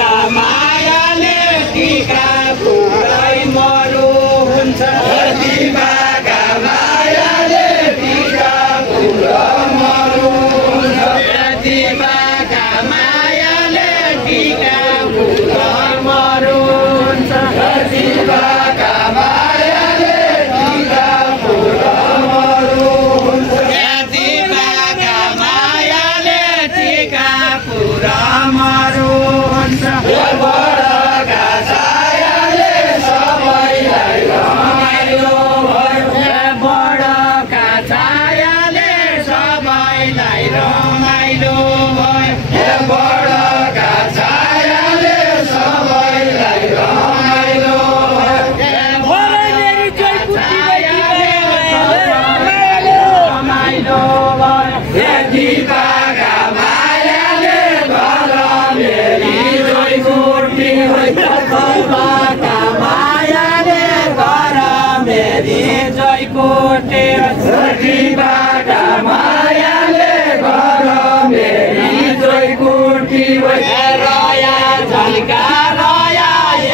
बाका मायाले टीका पुरै मरु हुन्छ धरती बाका मायाले टीका पुरै मरु हुन्छ धरती बाका मायाले टीका पुरै मरु हुन्छ धरती बाका मायाले टीका पुरै मरु हुन्छ धरती बाका मायाले टीका पुरै मरु हुन्छ बडका छायाले सबैलाई रमाइलो भयो बडका छायाले सबैलाई रमाइलो भयो बडका छायाले सबैलाई रमाइलो रमाइलो भयो बाका मायाले घर मेरी जोइकुटी बाका मायाले घर मेरी जोइकुटी बाका मायाले घर मेरी जोइकुटी रया झल्का रया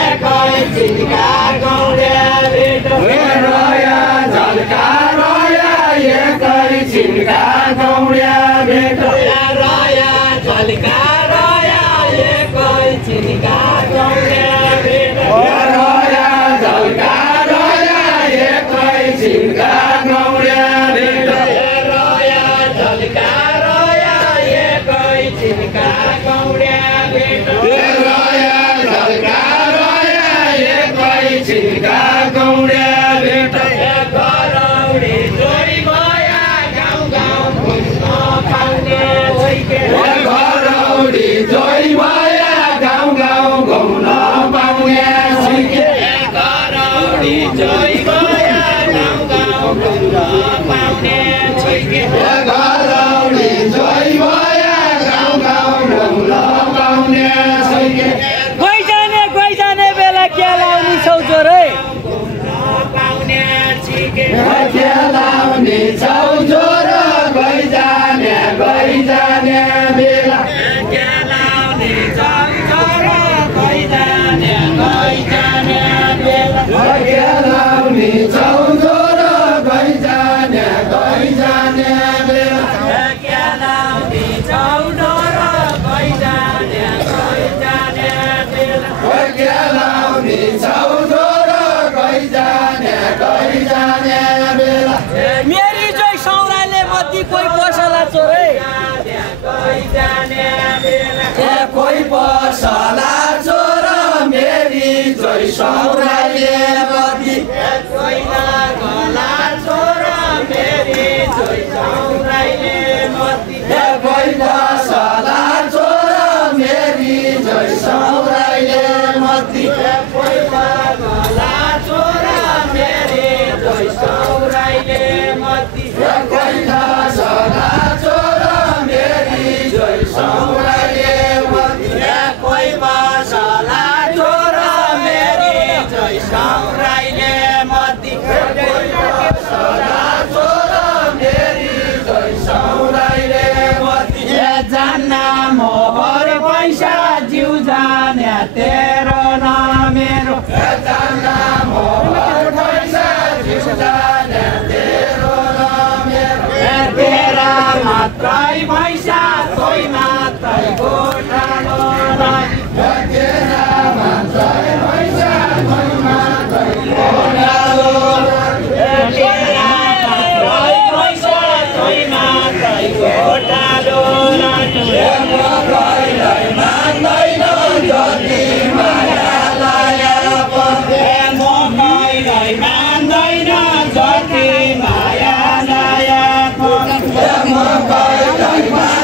एकै चिल्का गौडे भेटो रया झल्का रया एकै चिल्का गौडे भेटो रया झल्का रया एकै चिल्का गौडे भेटो रया झल्का रया एकै चिल्का गौडे भेटो रया झल्का रया एकै चिल्का गौडे भेटो रया झल्का रया एकै चिल्का गौडे भेटो गरौडी जोइ भया गाउँ गाउँ घुम्न पाउने छैके गरौडी जोइ भया गाउँ गाउँ घुम्न पाउने छैके गरौडी जोइ भया गाउँ गाउँ घुम्न पाउने छैके गरौडी जोइ भया गाउँ गाउँ घुम्न पाउने छैके गइ जाने बेला क्या लाउने छौ जोरै पाउने छैके के लाउने छौ जोरो गइ जाने बेला के लाउने छौ जोरो गइ जाने बेला के लाउने छौ जोरो गइ जाने बेला के लाउने छौ जोरो गइ जाने बेला के लाउने छौ जोरो गइ जाने बेला मेरी जोइ सौराले मती कोही पसला चोरै कोही पसला चोर मेरी जोइ सौराले मती कोही गला चोर मेरी जोइ सौराले मती कोही पसला चोर मेरी जोइ सौराले मती कोही गला चोर मेरी जोइ सौराले मती कोही पसला चोर मेरी जोइ सौराले मती कोही पसला चोर मेरी जोइ सौराले मती कोही पसला चोर मेरी जोइ सौराले मती जान्ना मोहर पैसा जिउ जाने तेरो न मेरो जान्ना मोहर पैसा जिउ जाने तेरो न मेरो तेरा मात्रै पैसा तोइ मात्रै गोठालो तेरा मात्रै पैसा तोइ मात्रै गोठालो तेरा मात्रै पैसा तोइ मात्रै गोठालो मकैलाई मान्दैन जति माया मकैलाई मान्दैन जति माया मकैलाई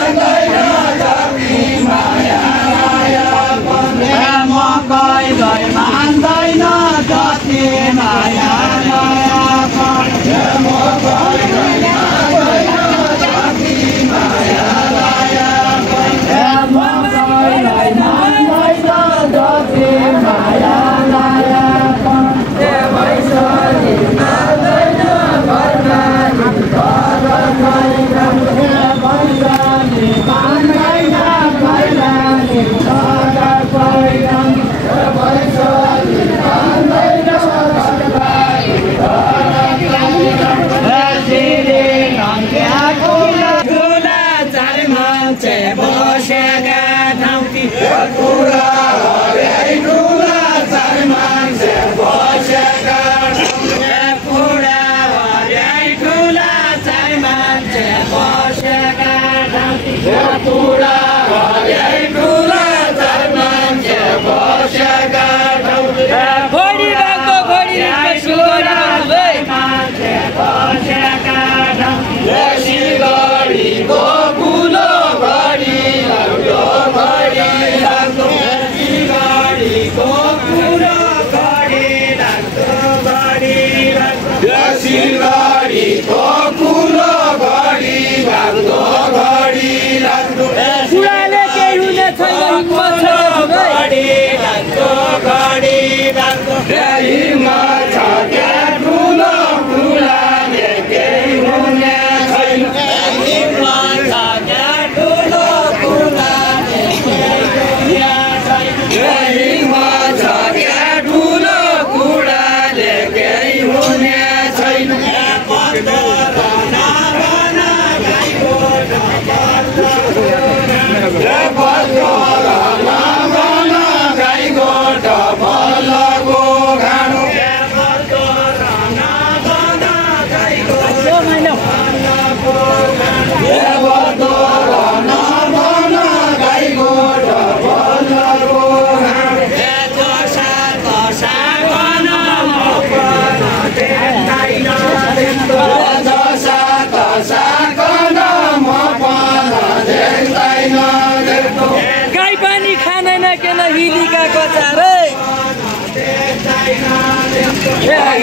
केन हिलीका कचार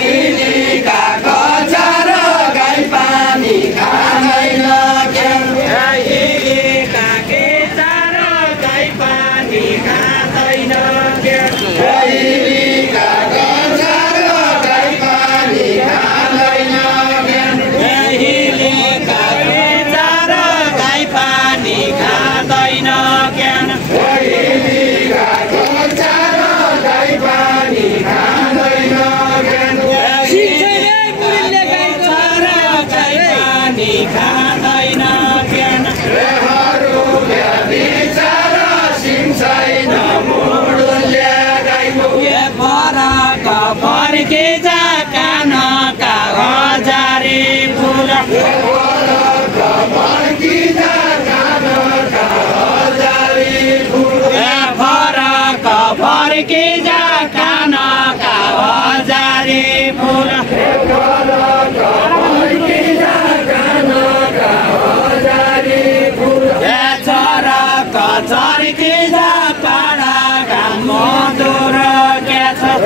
हिलीका कचार गाई पानी खाँदैन हिलीका केचार गाई पानी खाँदैन हिलीका कचार गाई पानी खाँदैन हिलीका केचार गाई पानी खाँदैन हिलीका कचार गाई पानी खाँदैन फर्के जा कानका हजारे फुल फर्की जा कानका हजारे फुल फरक फर्के जा कानका हजारे फुल फरक फर्के जा कानका हजारे फुल चरक चर्के जा पाडाका मधुर क्या छ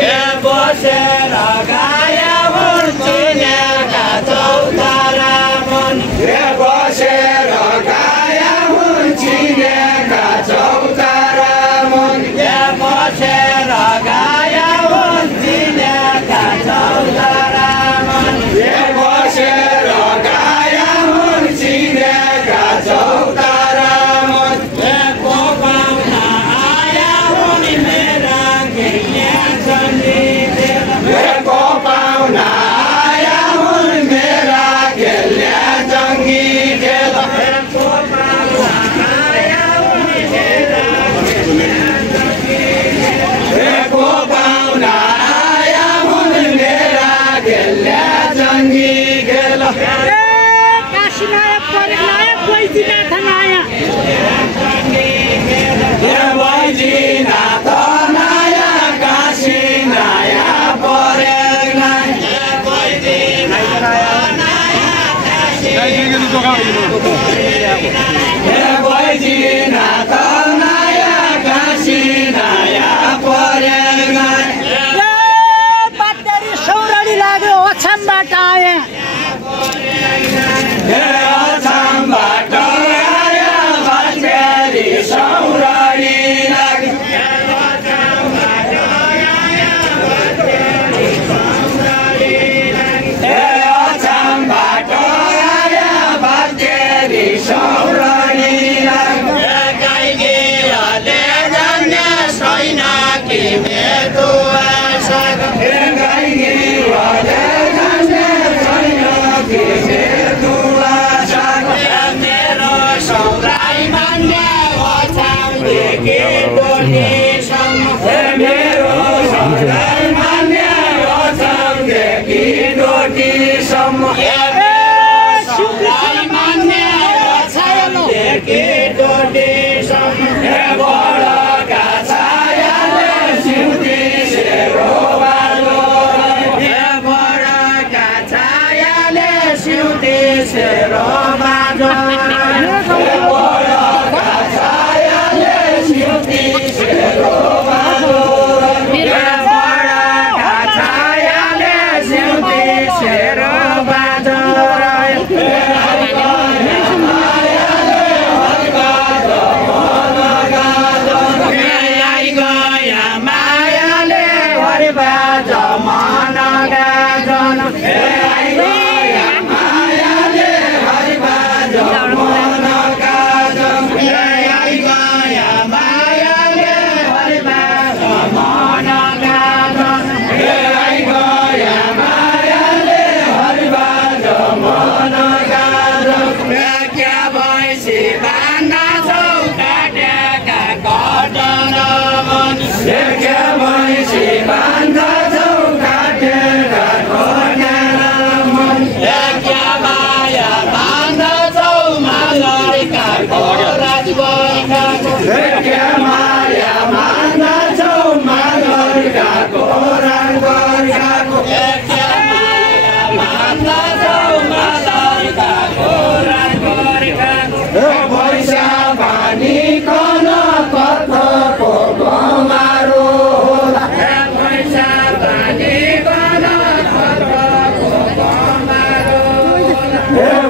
बसेर गाया हुन् चिनेका चौतारा मन बसेर गाया हुन् चिनेका चौतारा मन बसेर गाया हुन् चिनेका चौतारा मन बसेर गाया हुन् चिनेका चौतारा मन को पाउना आया हुन् मेरा खेल्ने को पाउना आया हुन् मेरा खेल्ने जङ्गी खेल को पाउना आया हुन् मेरा को पाउना आया हुन् मेरा खेल्ने जङ्गी खेल काशी नायक परिनायक बैजीनाथ नायक बैजीनाथ नायक काशी नायक परिनायक बैजीनाथ नायक काशी बैजीनाथ नायक काशी नायक परिनायक बाटरी सौराडी लाग्यो ओछामबाट आए अछामबाट आया बाटरी सौराडी लाग्यो अछामबाट आया बाटरी सौराडी लाग्यो गाईले जान्ने छैन कि मेरो आशा गाईले जान्ने छैन कि मेरो आशा मेरो सौराई मान्ने ओछामदेखि डोटीसम्म मेरो सौराई मान्ने ओछामदेखि डोटीसम्म सौराई मान्ने ओछामदेखि डोटीसम्म बडका छायाले सिउती सेरो बालो बडका छायाले सिउती सेरो बालो बडका छायाले सिउती सेरो बालो बडका छायाले सिउती सेरो बालो मायाले हरिबाज मन गाजन मायाले हरिबाज मन गाजन मायाले हरिबाज मन गाजन मायाले हरिबाज मन गाजन क्या भैँसी बान्ना छौ काटेका कटन मन क्या भैँसी बान्ना छौ काटेका कटन मन क्या माया बान्ना छौ मालैका राजबर्खाको क्या माया बान्ना छौ मालैका राजबर्खाको क्या माया बान्ना छौ मालैका राजबर्खाको पैसा पानी कन कथको गमारो होला पैसा पानी कन कथको गमारो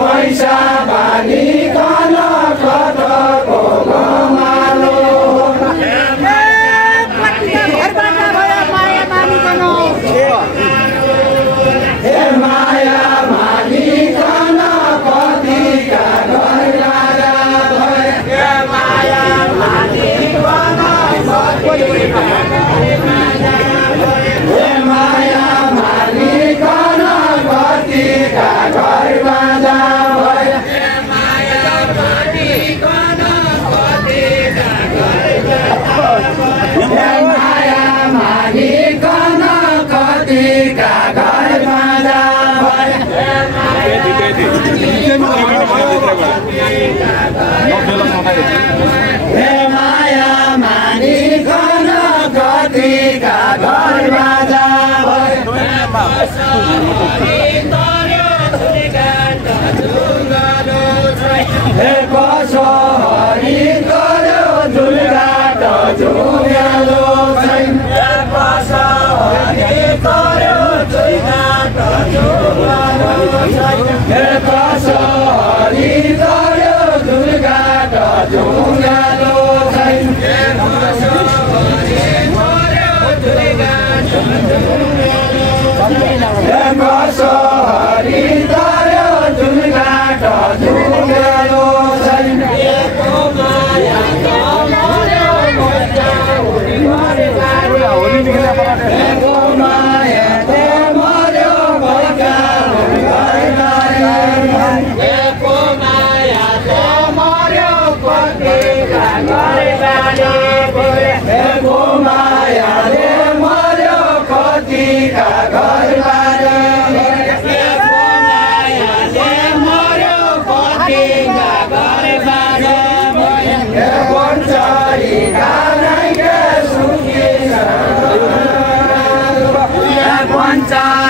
पैसा पानी कन कथको गमारो माया मानिकन कतिका घर राजा भए माया मानिकन कतिका माया मानिकन कतिका घर राजा भए माया मानिकन कतिका घर माया मानिकन कतिका घर राजा भए माया मानिकन कतिका घर राजा भए कसो हरि गर्यो झुलघाट झुम्यालो छैन कसो कसरी तर्यो दुर्गाट ढुङ्गालो छैन कसरी तर्यो दुर्गाट ढुङ्गालो छैन One time.